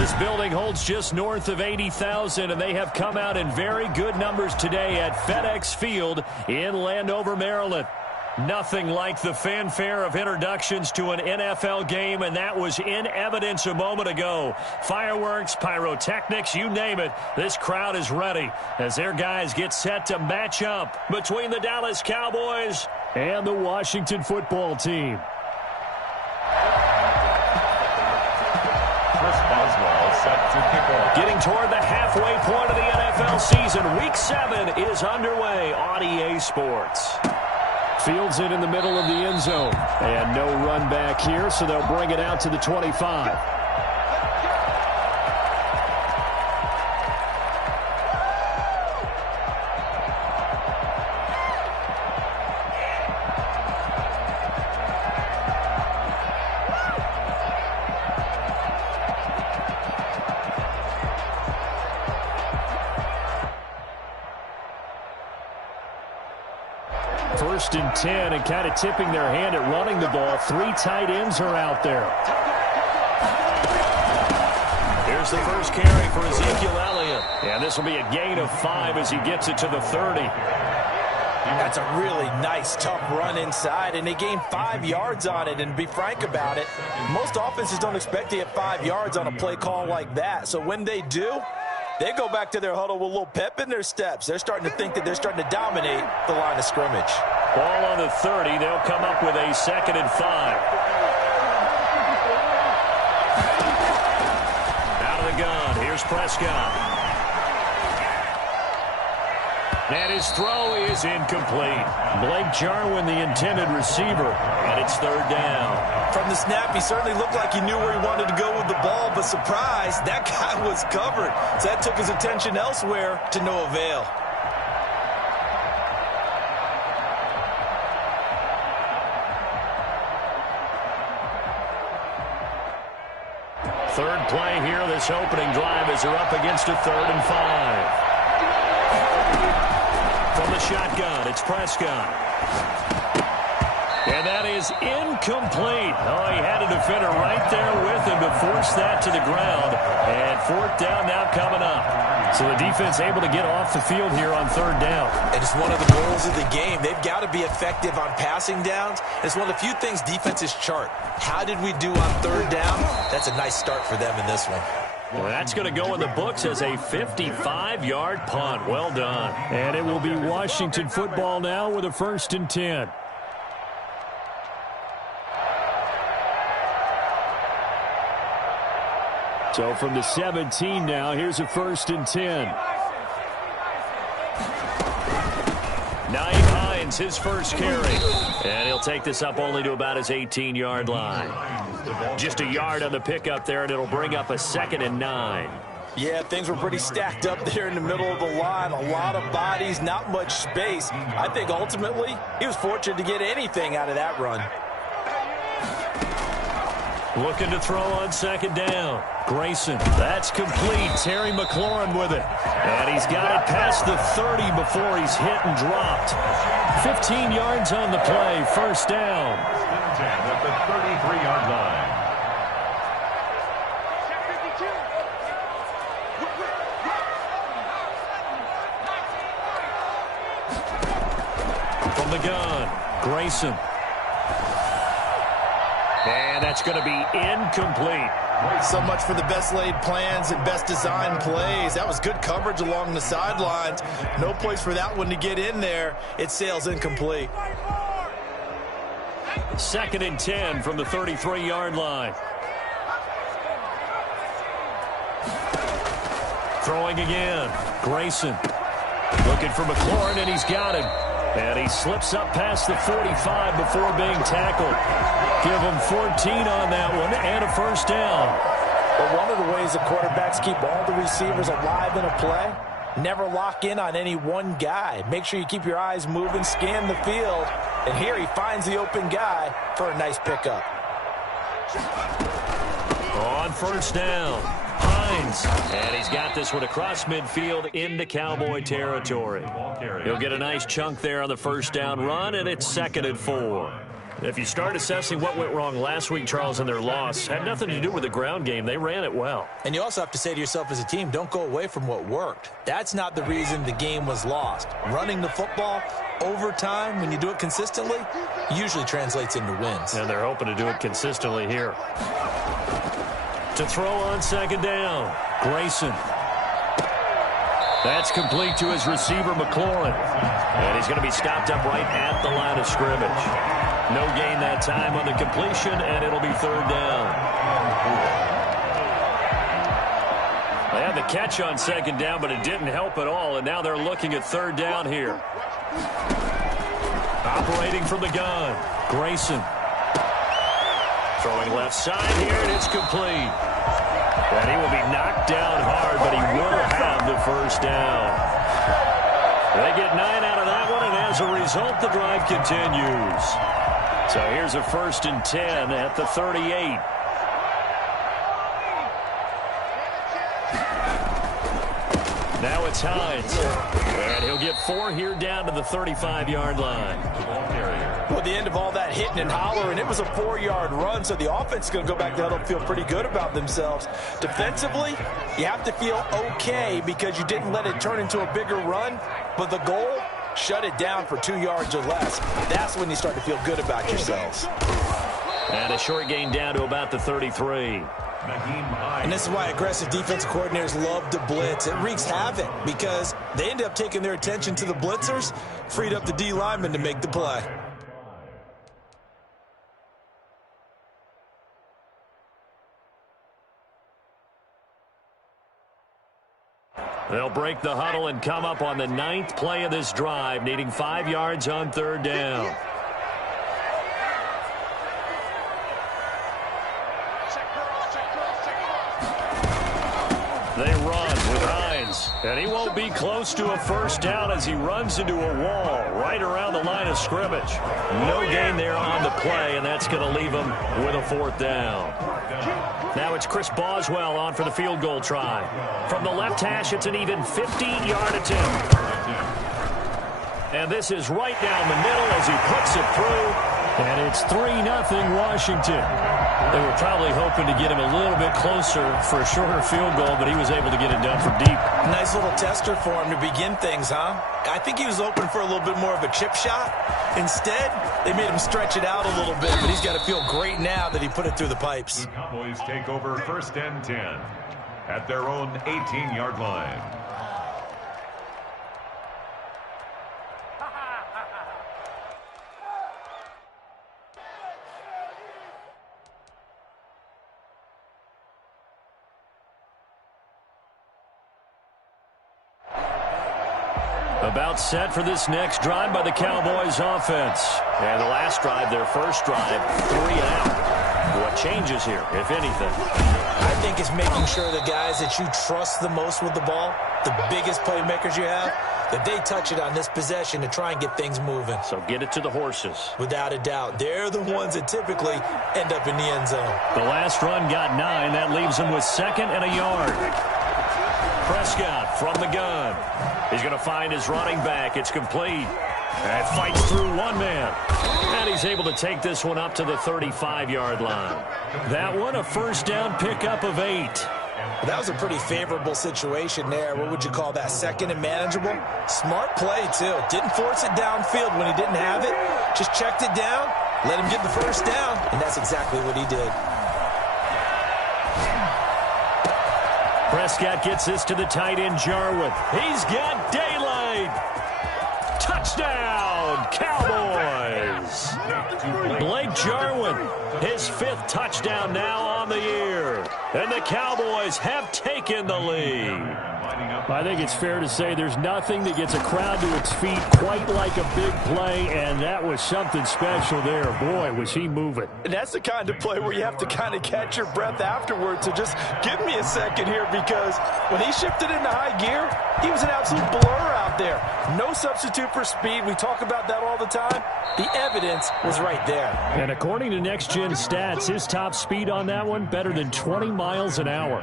This building holds just north of 80,000, and they have come out in very good numbers today at FedEx Field in Landover, Maryland. Nothing like the fanfare of introductions to an NFL game, and that was in evidence a moment ago. Fireworks, pyrotechnics, you name it. This crowd is ready as their guys get set to match up between the Dallas Cowboys and the Washington football team. Getting toward the halfway point of the NFL season, Week 7 is underway on EA Sports. Fields it in the middle of the end zone. And no run back here, so they'll bring it out to the 25. First and 10, and kind of tipping their hand at running the ball. 3 tight ends are out there. Here's the first carry for Ezekiel Elliott. And this will be a gain of 5 as he gets it to the 30. That's a really nice, tough run inside, and they gained 5 yards on it. And to be frank about it, most offenses don't expect to get 5 yards on a play call like that. So when they do, they go back to their huddle with a little pep in their steps. They're starting to think that they're starting to dominate the line of scrimmage. Ball on the 30. They'll come up with a 2nd and 5. Out of the gun. Here's Prescott. And his throw is incomplete. Blake Jarwin, the intended receiver, and it's 3rd down. From the snap, he certainly looked like he knew where he wanted to go with the ball, but surprise, that guy was covered. So that took his attention elsewhere to no avail. Third play here, this opening drive as they're up against a 3rd and 5. From the shotgun, it's Prescott. And that is incomplete. Oh, he had a defender right there with him to force that to the ground. And 4th down now coming up. So the defense able to get off the field here on 3rd down. And it's one of the goals of the game. They've got to be effective on passing downs. It's one of the few things defenses chart. How did we do on 3rd down? That's a nice start for them in this one. Well, that's going to go in the books as a 55-yard punt. Well done. And it will be Washington football now with a 1st and 10. So from the 17 now, here's a 1st and 10. Nyheim Hines, his first carry. And he'll take this up only to about his 18-yard line. Just a yard on the pickup there, and it'll bring up a 2nd and 9. Yeah, things were pretty stacked up there in the middle of the line. A lot of bodies, not much space. I think ultimately he was fortunate to get anything out of that run. Looking to throw on 2nd down. Grayson, that's complete. Terry McLaurin with it. And he's got it past the 30 before he's hit and dropped. 15 yards on the play. 1st down. At the 33-yard line. From the gun, Grayson. And that's going to be incomplete. So much for the best laid plans and best designed plays. That was good coverage along the sidelines. No place for that one to get in there. It sails incomplete. 2nd and 10 from the 33-yard line. Throwing again. Grayson looking for McLaurin, and he's got him. And he slips up past the 45 before being tackled. Give him 14 on that one and a 1st down. But one of the ways the quarterbacks keep all the receivers alive in a play, never lock in on any one guy. Make sure you keep your eyes moving, scan the field. And here he finds the open guy for a nice pickup. On 1st down, Hines. And he's got this one across midfield into Cowboy territory. He'll get a nice chunk there on the 1st down run, and it's 2nd and 4. If you start assessing what went wrong last week, Charles, in their loss, had nothing to do with the ground game. They ran it well. And you also have to say to yourself as a team, don't go away from what worked. That's not the reason the game was lost. Running the football over time, when you do it consistently, usually translates into wins. And they're hoping to do it consistently here. To throw on second down, Grayson. That's complete to his receiver, McLaurin. And he's going to be stopped up right at the line of scrimmage. No gain that time on the completion, and it'll be third down. They had the catch on second down, but it didn't help at all, and now they're looking at third down here. Operating from the gun, Grayson. Throwing left side here, and it's complete. And he will be knocked down hard, but he will have the first down. They get 9 out of that one, and as a result, the drive continues. So here's a 1st and 10 at the 38. Now it's Hines. And he'll get 4 here down to the 35-yard line. Well, the end of all that hitting and hollering, it was a 4-yard run, so the offense is going to go back to huddle and feel pretty good about themselves. Defensively, you have to feel okay because you didn't let it turn into a bigger run, but the goal, shut it down for 2 yards or less. That's when you start to feel good about yourselves. And a short gain down to about the 33. And this is why aggressive defensive coordinators love to blitz. It wreaks havoc because they end up taking their attention to the blitzers, freed up the D lineman to make the play. They'll break the huddle and come up on the 9th play of this drive, needing 5 yards on third down. They run with Hines, and he won't be close to a first down as he runs into a wall right around the line of scrimmage. No gain there on the play, and that's going to leave him with a 4th down. Now it's Chris Boswell on for the field goal try. From the left hash, it's an even 50-yard attempt. And this is right down the middle as he puts it through. And it's 3-0 Washington. They were probably hoping to get him a little bit closer for a shorter field goal, but he was able to get it done from deep. Nice little tester for him to begin things, huh? I think he was hoping for a little bit more of a chip shot. Instead, they made him stretch it out a little bit, but he's got to feel great now that he put it through the pipes. The Cowboys take over 1st and 10 at their own 18-yard line. About set for this next drive by the Cowboys offense. And the last drive, their first drive, 3 out. What changes here, if anything? I think it's making sure the guys that you trust the most with the ball, the biggest playmakers you have, that they touch it on this possession to try and get things moving. So get it to the horses. Without a doubt. They're the ones that typically end up in the end zone. The last run got 9. That leaves him with 2nd and a yard. Prescott from the gun. He's going to find his running back. It's complete. And fights through one man. And he's able to take this one up to the 35-yard line. That one, a first down pickup of 8. That was a pretty favorable situation there. What would you call that? 2nd and manageable? Smart play, too. Didn't force it downfield when he didn't have it. Just checked it down, let him get the first down, and that's exactly what he did. Prescott gets this to the tight end, Jarwin. He's got daylight. Touchdown, Cowboys. Blake Jarwin, his 5th touchdown now on the year. And the Cowboys have taken the lead. I think it's fair to say there's nothing that gets a crowd to its feet quite like a big play, and that was something special there. Boy, was he moving. And that's the kind of play where you have to kind of catch your breath afterwards. So just give me a second here, because when he shifted into high gear, he was an absolute blur out there. No substitute for speed. We talk about that all the time. The evidence was right there. And according to Next Gen Stats, his top speed on that one, better than 20 miles an hour.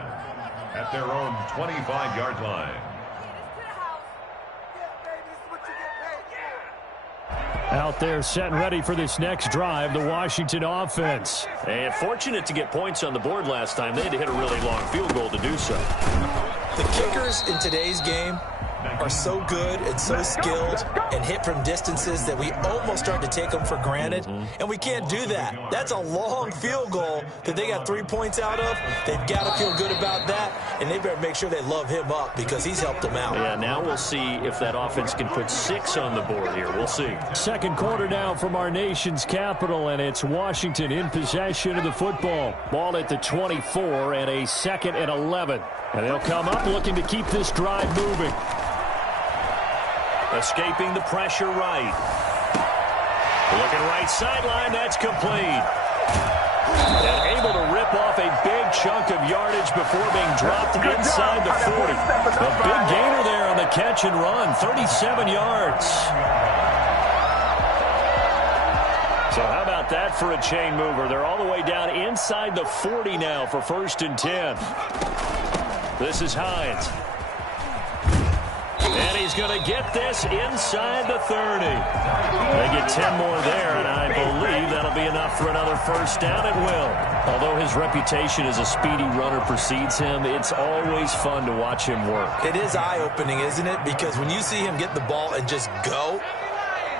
At their own 25-yard line. Out there set and ready for this next drive, the Washington offense. And fortunate to get points on the board last time. They had to hit a really long field goal to do so. The kickers in today's game are so good and so skilled and hit from distances that we almost start to take them for granted, and we can't do that. That's a long field goal that they got 3 points out of. They've got to feel good about that, and they better make sure they love him up because he's helped them out. Yeah, now we'll see if that offense can put 6 on the board here. We'll see. Second quarter now from our nation's capital, and it's Washington in possession of the football. Ball at the 24 and a 2nd and 11. And they'll come up looking to keep this drive moving. Escaping the pressure right. Looking right sideline, that's complete. And able to rip off a big chunk of yardage before being dropped inside the 40. A big gainer there on the catch and run, 37 yards. So how about that for a chain mover? They're all the way down inside the 40 now for 1st and 10. This is Hines. And he's going to get this inside the 30. They get 10 more there, and I believe that'll be enough for another first down. It will. Although his reputation as a speedy runner precedes him, it's always fun to watch him work. It is eye-opening, isn't it? Because when you see him get the ball and just go,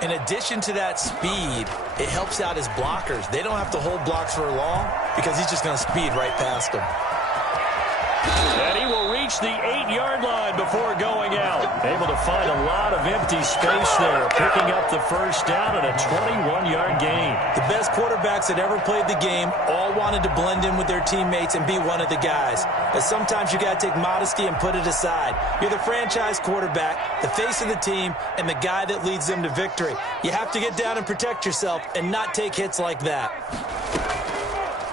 in addition to that speed, it helps out his blockers. They don't have to hold blocks for long because he's just going to speed right past them. And he will reach the 8-yard line before going out. Able to find a lot of empty space there, picking up the first down and a 21-yard gain. The best quarterbacks that ever played the game all wanted to blend in with their teammates and be one of the guys. But sometimes you got to take modesty and put it aside. You're the franchise quarterback, the face of the team, and the guy that leads them to victory. You have to get down and protect yourself and not take hits like that.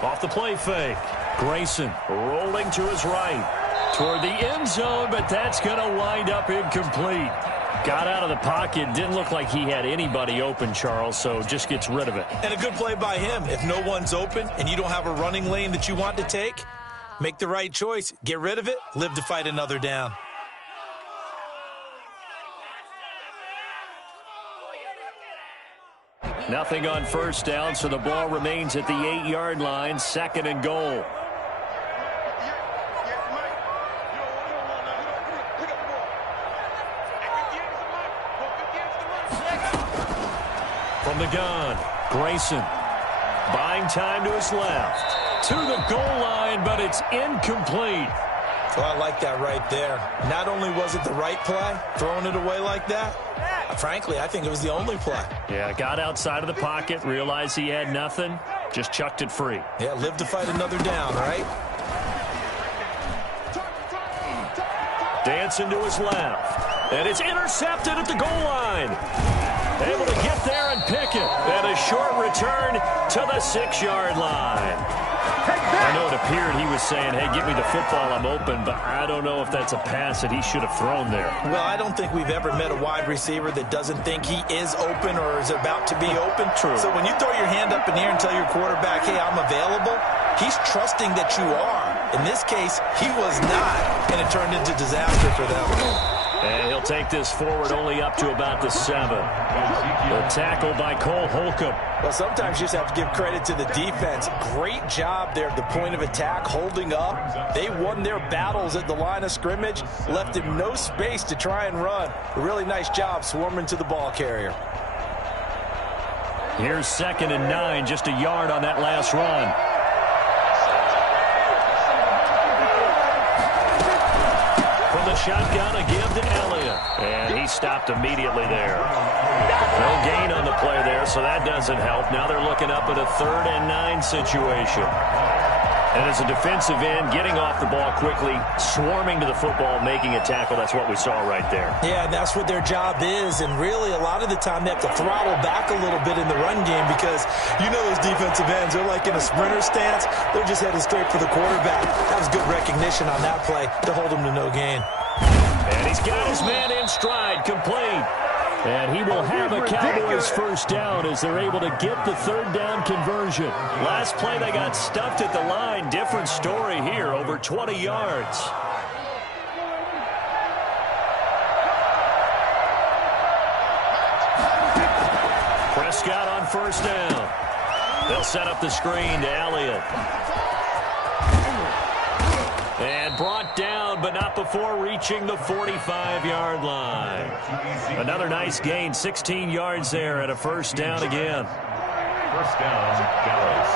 Off the play fake. Grayson rolling to his right toward the end zone, but that's going to wind up incomplete. Got out of the pocket. Didn't look like he had anybody open, Charles, so just gets rid of it. And a good play by him. If no one's open and you don't have a running lane that you want to take, make the right choice. Get rid of it. Live to fight another down. Nothing on first down, so the ball remains at the 8-yard line, 2nd and goal. From the gun, Grayson buying time to his left. To the goal line, but it's incomplete. Well, I like that right there. Not only was it the right play, throwing it away like that, frankly, I think it was the only play. Yeah, got outside of the pocket, realized he had nothing, just chucked it free. Yeah, live to fight another down, right? Dancing to his left. And it's intercepted at the goal line. Able to get there and pick it. And a short return to the 6-yard line. I know it appeared he was saying, hey, give me the football, I'm open, but I don't know if that's a pass that he should have thrown there. Well, I don't think we've ever met a wide receiver that doesn't think he is open or is about to be open. True. So when you throw your hand up in the air and tell your quarterback, hey, I'm available, he's trusting that you are. In this case, he was not, and it turned into disaster for them. And he'll take this forward only up to about the 7. The tackle by Cole Holcomb. Well, sometimes you just have to give credit to the defense. Great job there at the point of attack, holding up. They won their battles at the line of scrimmage, left him no space to try and run. A really nice job swarming to the ball carrier. Here's 2nd and 9, just a yard on that last run. From the shotgun, a give to Elliott. And he stopped immediately there. No gain on the play there, so that doesn't help. Now they're looking up at a 3rd and 9 situation. And as a defensive end, getting off the ball quickly, swarming to the football, making a tackle, that's what we saw right there. Yeah, and that's what their job is. And really, a lot of the time, they have to throttle back a little bit in the run game because you know those defensive ends, they're like in a sprinter stance. They're just headed straight for the quarterback. That was good recognition on that play to hold him to no gain. And he's got his man in stride, complete. And he will have a Cowboys first down as they're able to get the 3rd down conversion. Last play, they got stuffed at the line. Different story here, over 20 yards. Prescott on first down. They'll set up the screen to Elliott. And brought down, but not before reaching the 45-yard line. Another nice gain, 16 yards there and a first down again. First down, Dallas.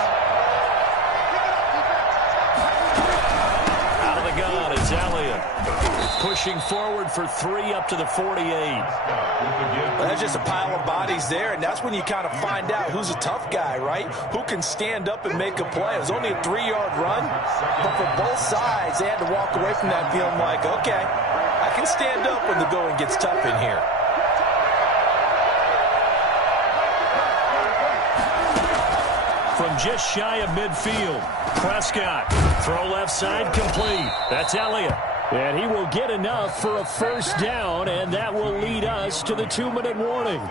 Out of the gun, it's Elliott. Pushing forward for 3 up to the 48. That's just a pile of bodies there, and that's when you kind of find out who's a tough guy, right? Who can stand up and make a play. It was only a 3-yard run, but for both sides, they had to walk away from that feeling like, okay, I can stand up when the going gets tough in here. From just shy of midfield, Prescott. Throw left side complete. That's Elliott. And he will get enough for a first down, and that will lead us to the 2-minute warning.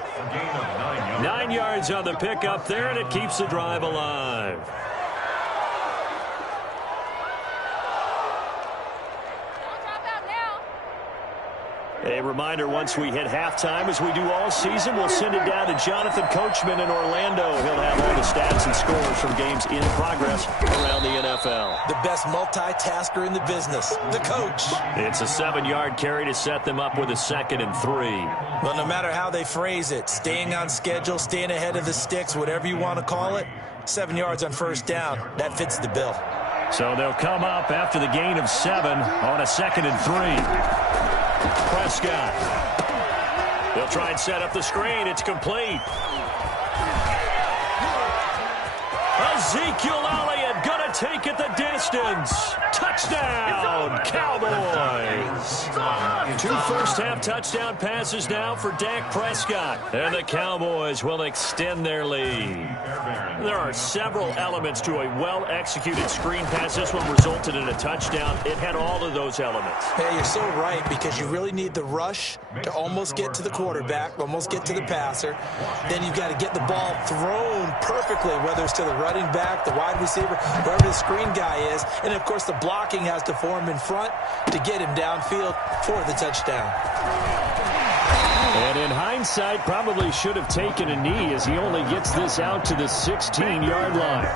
9 yards on the pickup there, and it keeps the drive alive. A reminder, once we hit halftime, as we do all season, we'll send it down to Jonathan Coachman in Orlando. He'll have all the stats and scores from games in progress around the NFL. The best multitasker in the business, the coach. It's a 7-yard carry to set them up with a 2nd and 3. Well, no matter how they phrase it, staying on schedule, staying ahead of the sticks, whatever you want to call it, 7 yards on first down, that fits the bill. So they'll come up after the gain of 7 on a 2nd and 3. Prescott. They'll try and set up the screen. It's complete. Ezekiel Elliott going to take it the distance. Touchdown, Cowboys. 2 first-half touchdown passes now for Dak Prescott. And the Cowboys will extend their lead. There are several elements to a well-executed screen pass. This one resulted in a touchdown. It had all of those elements. Hey, you're so right, because you really need the rush to almost get to the quarterback, almost get to the passer. Then you've got to get the ball thrown perfectly, whether it's to the running back, the wide receiver, whoever the screen guy is. And, of course, the blocking has to form in front to get him downfield for the touchdown. And in hindsight, probably should have taken a knee as he only gets this out to the 16-yard line.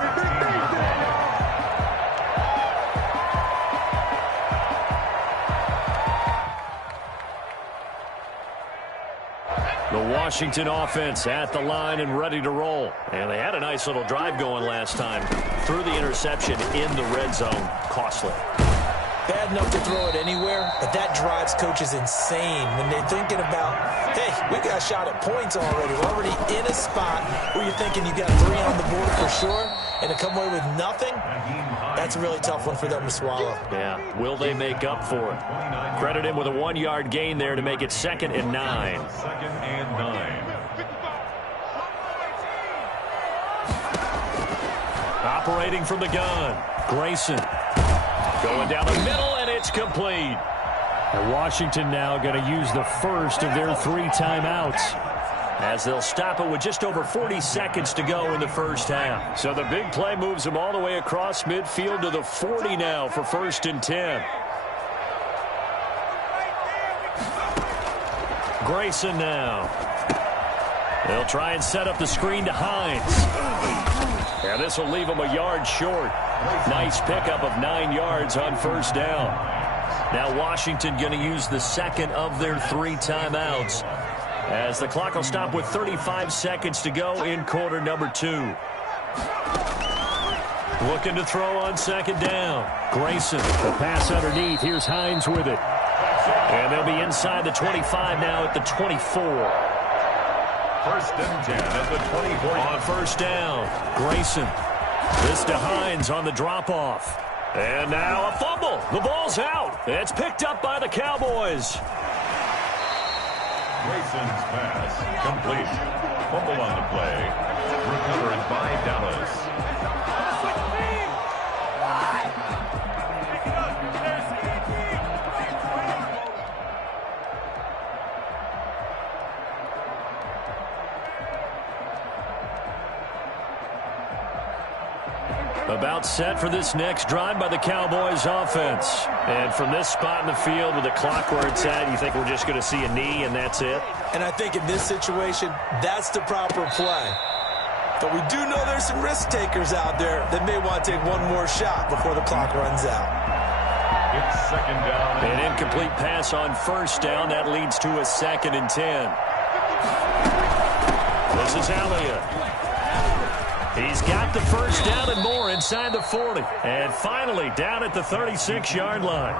The Washington offense at the line and ready to roll. And they had a nice little drive going last time. Threw the interception in the red zone. Costly. Bad enough to throw it anywhere, but that drives coaches insane when they're thinking about, hey, we got a shot at points already. We're already in a spot where you're thinking you got 3 on the board for sure, and to come away with nothing, that's a really tough one for them to swallow. Yeah, will they make up for it? Credit him with a 1-yard gain there to make it 2nd and 9. 2nd and 9. Operating from the gun, Grayson. Going down the middle, and it's complete. And Washington now going to use the first of their 3 timeouts, as they'll stop it with just over 40 seconds to go in the first half. So the big play moves them all the way across midfield to the 40 now for 1st and 10. Grayson now. They'll try and set up the screen to Hines. And this will leave them a yard short. Nice pickup of 9 yards on first down. Now Washington going to use the 2nd of their 3 timeouts, as the clock will stop with 35 seconds to go in quarter number 2. Looking to throw on 2nd down. Grayson, the pass underneath. Here's Hines with it. And they'll be inside the 25 now at the 24. 1st and 10 at the 24. On first down, Grayson. This to Hines on the drop-off. And now a fumble. The ball's out. It's picked up by the Cowboys. Grayson's pass complete. Fumble on the play. Recovered by Dallas. About set for this next drive by the Cowboys offense. And from this spot in the field with the clock where it's at, you think we're just going to see a knee and that's it? And I think in this situation, that's the proper play. But we do know there's some risk takers out there that may want to take one more shot before the clock runs out. It's second down. An incomplete pass on first down. That leads to a 2nd and 10. This is Elliott. He's got the first down and more inside the 40. And finally down at the 36-yard line.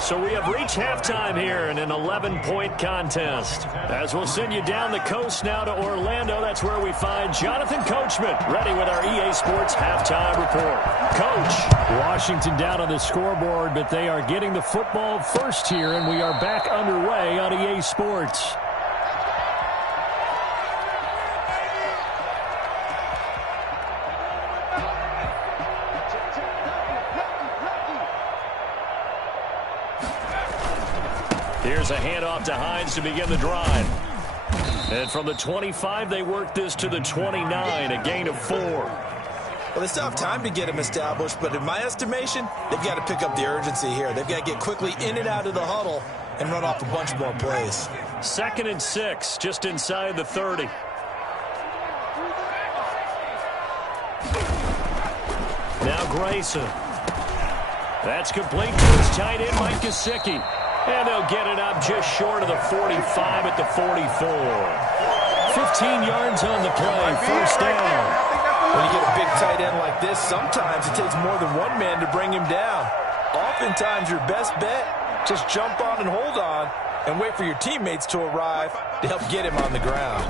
So we have reached halftime here in an 11-point contest. As we'll send you down the coast now to Orlando, that's where we find Jonathan Coachman ready with our EA Sports halftime report. Coach. Washington down on the scoreboard, but they are getting the football first here, and we are back underway on EA Sports. Here's a handoff to Hines to begin the drive. And from the 25, they work this to the 29, a gain of 4. Well, they still have time to get him established, but in my estimation, they've got to pick up the urgency here. They've got to get quickly in and out of the huddle and run off a bunch more plays. 2nd and 6, just inside the 30. Now Grayson. That's complete to his tight end, Mike Gesicki. And they'll get it up just short of the 45 at the 44. 15 yards on the play, first down. When you get a big tight end like this, sometimes it takes more than one man to bring him down. Oftentimes, your best bet, just jump on and hold on and wait for your teammates to arrive to help get him on the ground.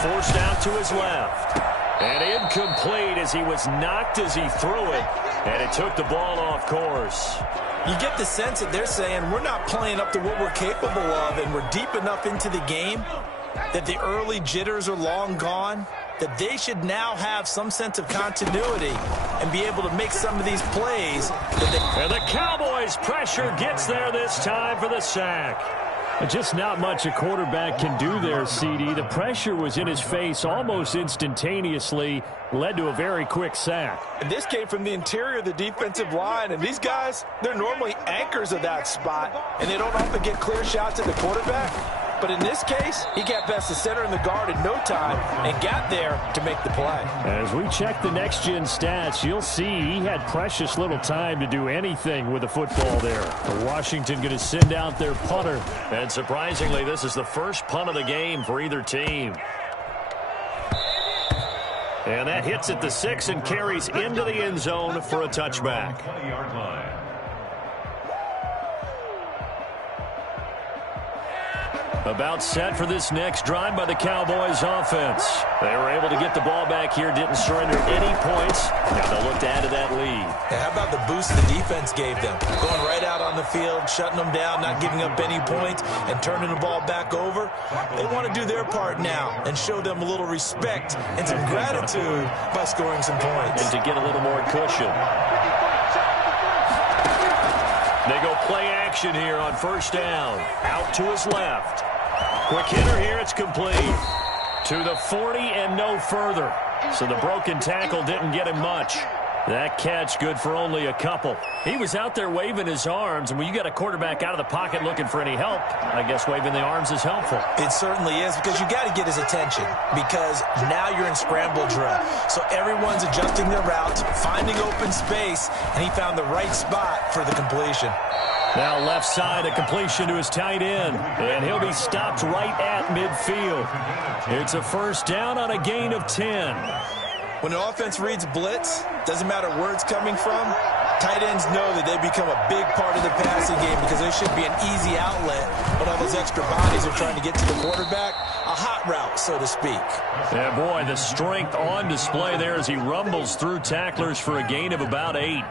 Forced out to his left. And incomplete as he was knocked as he threw it. And it took the ball off course. You get the sense that they're saying we're not playing up to what we're capable of, and we're deep enough into the game that the early jitters are long gone, that they should now have some sense of continuity and be able to make some of these plays. And the Cowboys' pressure gets there this time for the sack. Just not much a quarterback can do there, CD. The pressure was in his face almost instantaneously, led to a very quick sack. And this came from the interior of the defensive line, and these guys, they're normally anchors of that spot, and they don't often get clear shots at the quarterback. But in this case, he got past the center and the guard in no time and got there to make the play. As we check the next-gen stats, you'll see he had precious little time to do anything with the football there. Washington going to send out their punter. And surprisingly, this is the first punt of the game for either team. And that hits at the 6 and carries into the end zone for a touchback. 20-yard line. About set for this next drive by the Cowboys offense. They were able to get the ball back here, didn't surrender any points. Now they'll look to add to that lead. Yeah, how about the boost the defense gave them? Going right out on the field, shutting them down, not giving up any points, and turning the ball back over. They want to do their part now and show them a little respect and some gratitude by scoring some points. And to get a little more cushion. They go play action here on first down. Out to his left. Quick hitter here, it's complete. To the 40 and no further. So the broken tackle didn't get him much. That catch good for only a couple. He was out there waving his arms, and when you got a quarterback out of the pocket looking for any help, I guess waving the arms is helpful. It certainly is, because you got to get his attention, because now you're in scramble drill. So everyone's adjusting their routes, finding open space, and he found the right spot for the completion. Now left side, a completion to his tight end, and he'll be stopped right at midfield. It's a first down on a gain of 10. When an offense reads blitz, doesn't matter where it's coming from, tight ends know that they become a big part of the passing game because there should be an easy outlet when all those extra bodies are trying to get to the quarterback. A hot route, so to speak. Yeah, boy, the strength on display there as he rumbles through tacklers for a gain of about 8.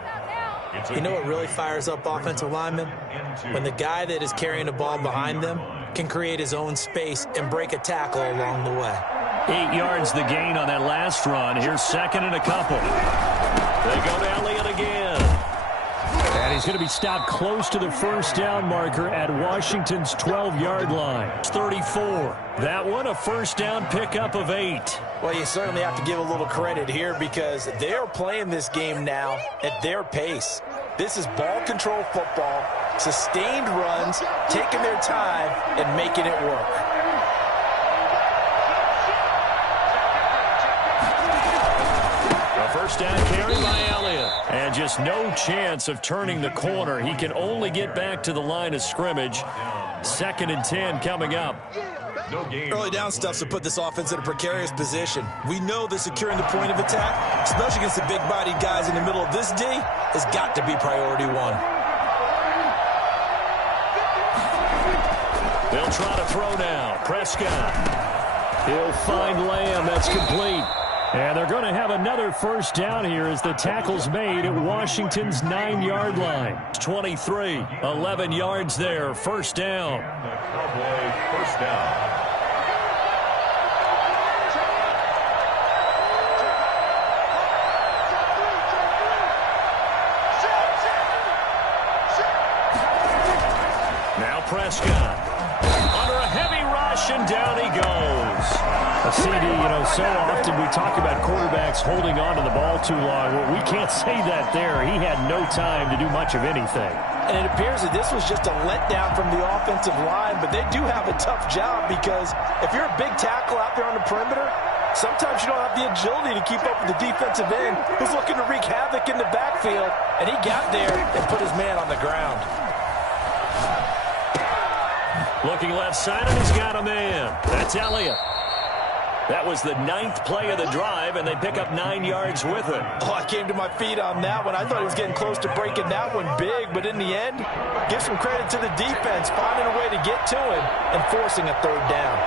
You know what really fires up offensive linemen? When the guy that is carrying the ball behind them can create his own space and break a tackle along the way. 8 yards the gain on that last run. Here's second and a couple. They go to Elliott again. And he's going to be stopped close to the first down marker at Washington's 12-yard line. 34. That one, a first down pickup of 8. Well, you certainly have to give a little credit here because they're playing this game now at their pace. This is ball control football, sustained runs, taking their time, and making it work. First down carry by Elliott. And just no chance of turning the corner. He can only get back to the line of scrimmage. 2nd and 10 coming up. Early down stuffs to put this offense in a precarious position. We know that securing the point of attack, especially against the big-bodied guys in the middle of this D, has got to be priority one. They'll try to throw now. Prescott. He'll find Lamb. That's complete. And they're going to have another first down here as the tackle's made at Washington's 9-yard line. 23, 11 yards there, first down. The Cowboys first down. Now Prescott. Under a heavy rush, and down he goes. CD, so often we talk about quarterbacks holding on to the ball too long. Well, we can't say that there. He had no time to do much of anything. And it appears that this was just a letdown from the offensive line, but they do have a tough job because if you're a big tackle out there on the perimeter, sometimes you don't have the agility to keep up with the defensive end who's looking to wreak havoc in the backfield, and he got there and put his man on the ground. Looking left side, and he's got a man. That's Elliott. That was the 9th play of the drive, and they pick up 9 yards with it. Oh, I came to my feet on that one. I thought he was getting close to breaking that one big, but in the end, give some credit to the defense, finding a way to get to him and forcing a third down.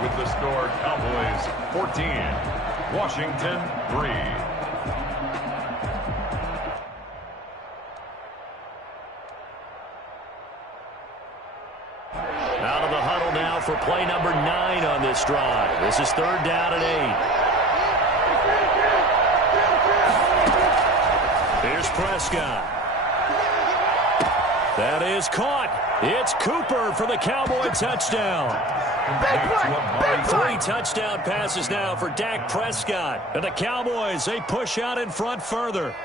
With the score, Cowboys 14, Washington 3. Out of the huddle now for play number 9 on this drive. This is 3rd down and 8. Here's Prescott. That is caught. It's Cooper for the Cowboy touchdown. Big play. 3 touchdown passes now for Dak Prescott. And the Cowboys, they push out in front further.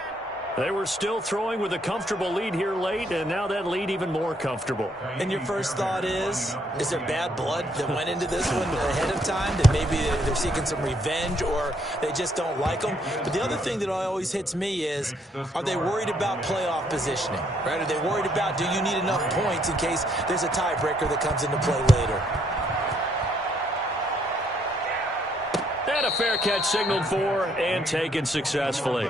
They were still throwing with a comfortable lead here late, and now that lead even more comfortable. And your first thought is there bad blood that went into this one ahead of time, that maybe they're seeking some revenge or they just don't like them? But the other thing that always hits me is, are they worried about playoff positioning, right? Are they worried about, do you need enough points in case there's a tiebreaker that comes into play later? And a fair catch signaled for and taken successfully.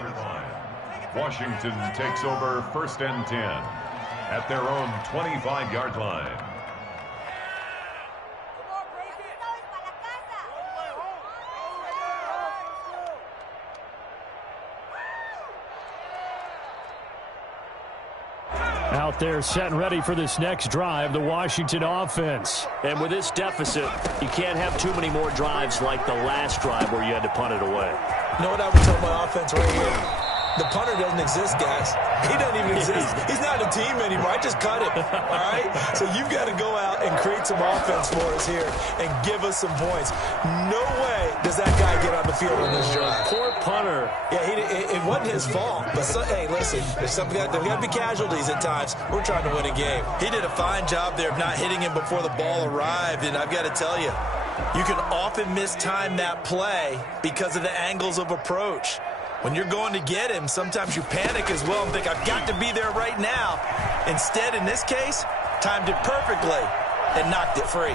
Washington takes over 1st and 10 at their own 25-yard line. Out there set and ready for this next drive, the Washington offense. And with this deficit, you can't have too many more drives like the last drive where you had to punt it away. You know what I would tell my offense right here? The punter doesn't exist, guys. He doesn't even exist. He's not a team anymore. I just cut him, all right? So you've got to go out and create some offense for us here and give us some points. No way does that guy get on the field on this drive. Poor punter. Yeah, it wasn't his fault. But, hey, listen, there's got to be casualties at times. We're trying to win a game. He did a fine job there of not hitting him before the ball arrived, and I've got to tell you, you can often mistime that play because of the angles of approach. When you're going to get him, sometimes you panic as well and think, I've got to be there right now. Instead, in this case, timed it perfectly and knocked it free.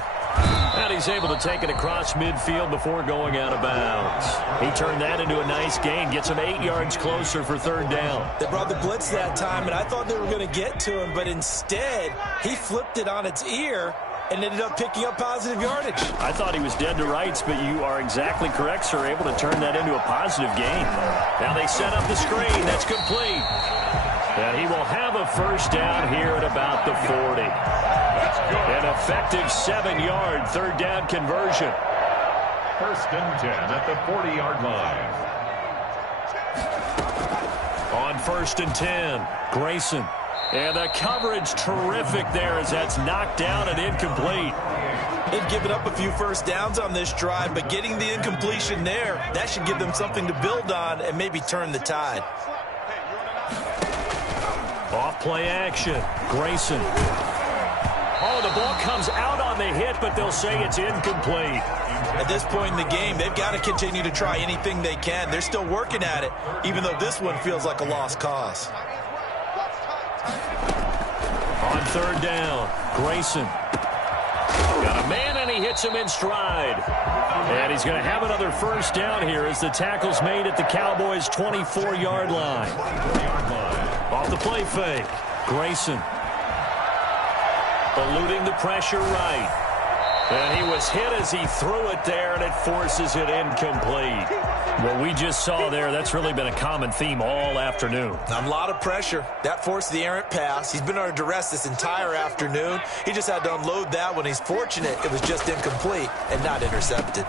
And he's able to take it across midfield before going out of bounds. He turned that into a nice gain, gets him 8 yards closer for 3rd down. They brought the blitz that time, and I thought they were going to get to him, but instead, he flipped it on its ear and ended up picking up positive yardage. I thought he was dead to rights, but you are exactly correct, sir. Able to turn that into a positive gain. Now they set up the screen. That's complete. And he will have a first down here at about the 40. An effective 7-yard third down conversion. First and 10 at the 40-yard line. On first and 10, Grayson. And the coverage terrific there as that's knocked down and incomplete. They've given up a few first downs on this drive, but getting the incompletion there, that should give them something to build on and maybe turn the tide. Off play action, Grayson. Oh, the ball comes out on the hit, but they'll say it's incomplete. At this point in the game, they've got to continue to try anything they can. They're still working at it, even though this one feels like a lost cause. On third down, Grayson. Got a man, and he hits him in stride. And he's going to have another first down here as the tackle's made at the Cowboys' 24-yard line. Off the play fake, Grayson. Eluding the pressure right. And he was hit as he threw it there, and it forces it incomplete. What we just saw there, that's really been a common theme all afternoon. A lot of pressure. That forced the errant pass. He's been under duress this entire afternoon. He just had to unload that one. He's fortunate it was just incomplete and not intercepted.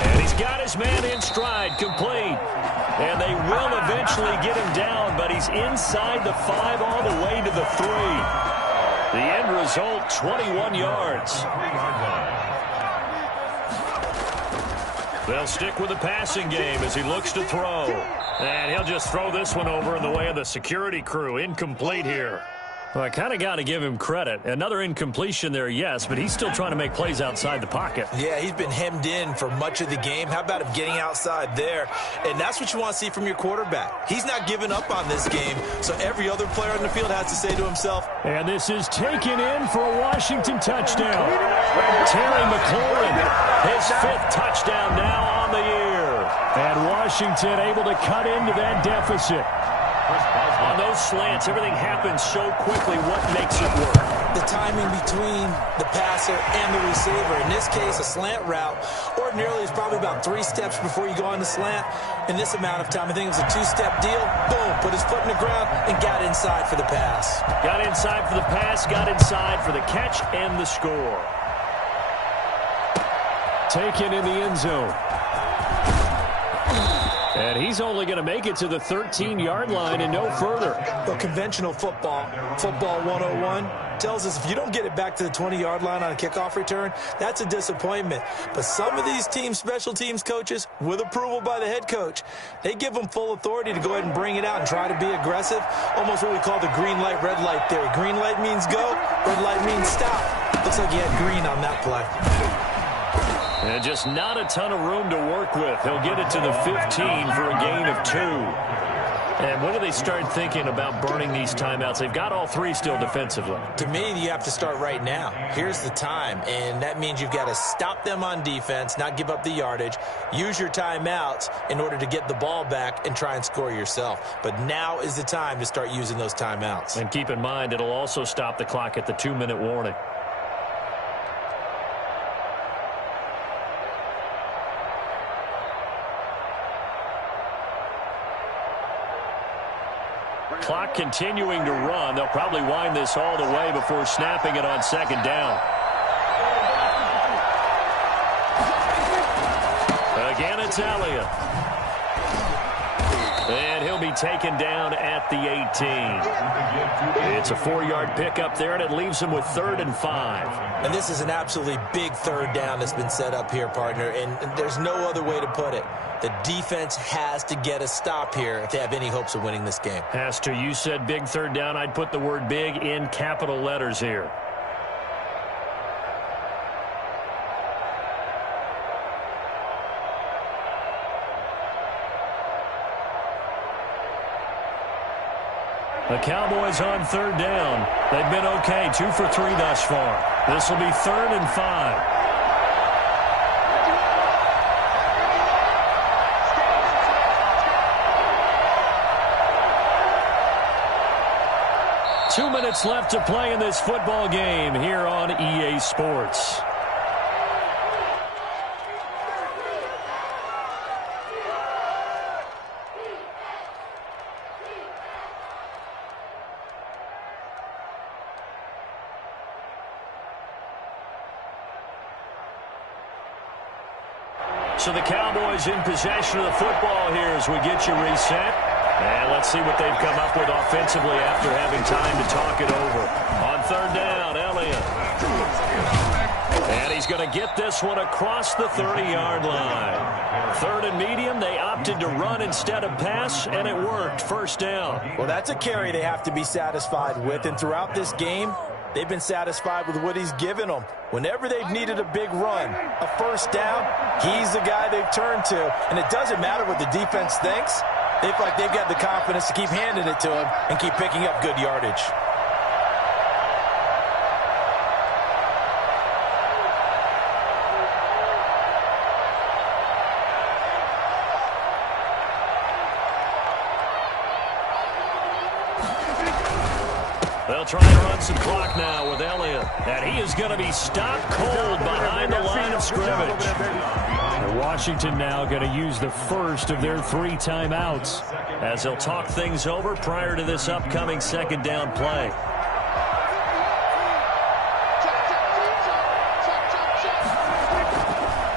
And he's got his man in stride, complete. And they will eventually get him down, but he's inside the 5 all the way to the 3. The end result, 21 yards. They'll stick with the passing game as he looks to throw. And he'll just throw this one over in the way of the security crew. Incomplete here. Well, I kind of got to give him credit. Another incompletion there, yes, but he's still trying to make plays outside the pocket. Yeah, he's been hemmed in for much of the game. How about him getting outside there? And that's what you want to see from your quarterback. He's not giving up on this game, so every other player on the field has to say to himself. And this is taken in for a Washington touchdown. Terry McLaurin, his 5th touchdown now on the year. And Washington able to cut into that deficit. On those slants, everything happens so quickly. What makes it work? The timing between the passer and the receiver. In this case, a slant route ordinarily is probably about 3 steps before you go on the slant. In this amount of time, I think it was a 2-step deal. Boom, put his foot in the ground and got inside for the pass. Got inside for the pass, got inside for the catch and the score. Taken in the end zone. And he's only going to make it to the 13-yard line and no further. Well, conventional football 101, tells us if you don't get it back to the 20-yard line on a kickoff return, that's a disappointment. But some of these special teams coaches, with approval by the head coach, they give them full authority to go ahead and bring it out and try to be aggressive. Almost what we call the green light, red light theory. Green light means go, red light means stop. Looks like he had green on that play. And just not a ton of room to work with. He'll get it to the 15 for a gain of 2. And when do they start thinking about burning these timeouts? They've got all 3 still defensively. To me, you have to start right now. Here's the time, and that means you've got to stop them on defense, not give up the yardage, use your timeouts in order to get the ball back and try and score yourself. But now is the time to start using those timeouts. And keep in mind, it'll also stop the clock at the 2-minute warning. Clock continuing to run. They'll probably wind this all the way before snapping it on second down. Again, it's Elliott. And he'll be taken down at the 18. It's a 4-yard pickup there, and it leaves him with 3rd and 5. And this is an absolutely big third down that's been set up here, partner, and there's no other way to put it. The defense has to get a stop here if they have any hopes of winning this game. Has to. You said big third down. I'd put the word big in capital letters here. The Cowboys on third down. They've been okay, 2 for 3 thus far. This will be 3rd and 5. 2 minutes left to play in this football game here on EA Sports. So the Cowboys in possession of the football here as we get you reset. And let's see what they've come up with offensively after having time to talk it over. On third down, Elliott. And he's going to get this one across the 30-yard line. Third and medium, they opted to run instead of pass, and it worked. First down. Well, that's a carry they have to be satisfied with, and throughout this game, they've been satisfied with what he's given them. Whenever they've needed a big run, a first down, he's the guy they've turned to. And it doesn't matter what the defense thinks. They feel like they've got the confidence to keep handing it to him and keep picking up good yardage. They'll try to run some clock now with Elliott. And he is going to be stopped cold behind the line of scrimmage. And Washington now going to use the first of their 3 timeouts as they'll talk things over prior to this upcoming second down play.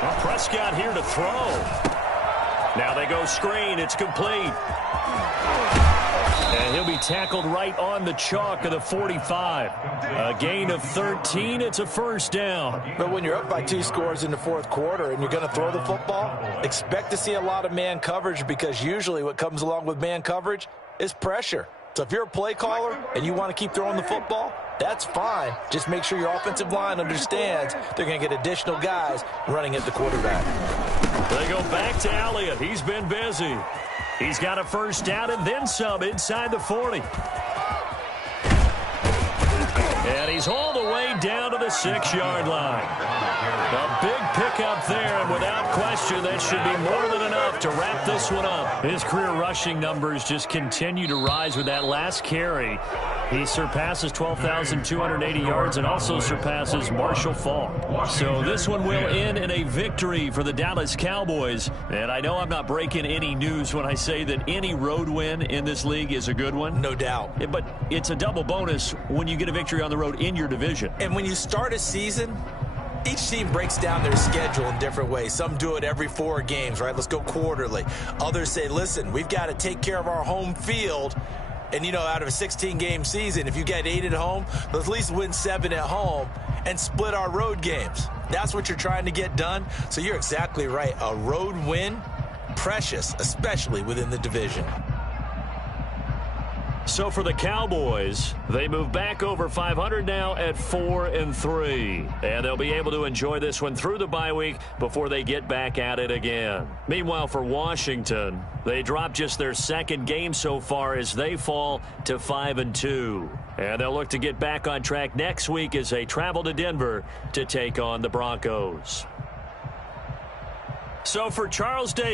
Well, Prescott here to throw. Now they go screen. It's complete. And he'll be tackled right on the chalk of the 45. A gain of 13. It's a first down. But when you're up by 2 scores in the fourth quarter and you're going to throw the football, expect to see a lot of man coverage because usually what comes along with man coverage is pressure. So if you're a play caller and you want to keep throwing the football, that's fine. Just make sure your offensive line understands they're going to get additional guys running at the quarterback. They go back to Elliott. He's been busy. He's got a first down and then some inside the 40. And he's all the way down to the 6-yard line. A big pickup there, and without question, that should be more than enough to wrap this one up. His career rushing numbers just continue to rise with that last carry. He surpasses 12,280 yards and also surpasses Marshall Faulk. So this one will end in a victory for the Dallas Cowboys. And I know I'm not breaking any news when I say that any road win in this league is a good one. No doubt. But it's a double bonus when you get a victory on the road in your division. And when you start a season, each team breaks down their schedule in different ways. Some do it every 4 games, right? Let's go quarterly. Others say, listen, we've got to take care of our home field. And, you know, out of a 16-game season, if you get 8 at home, let's at least win 7 at home and split our road games. That's what you're trying to get done. So you're exactly right. A road win, precious, especially within the division. So for the Cowboys, they move back over 500 now at 4-3. And they'll be able to enjoy this one through the bye week before they get back at it again. Meanwhile, for Washington, they drop just their 2nd game so far as they fall to 5-2. And they'll look to get back on track next week as they travel to Denver to take on the Broncos. So for Charles Davis.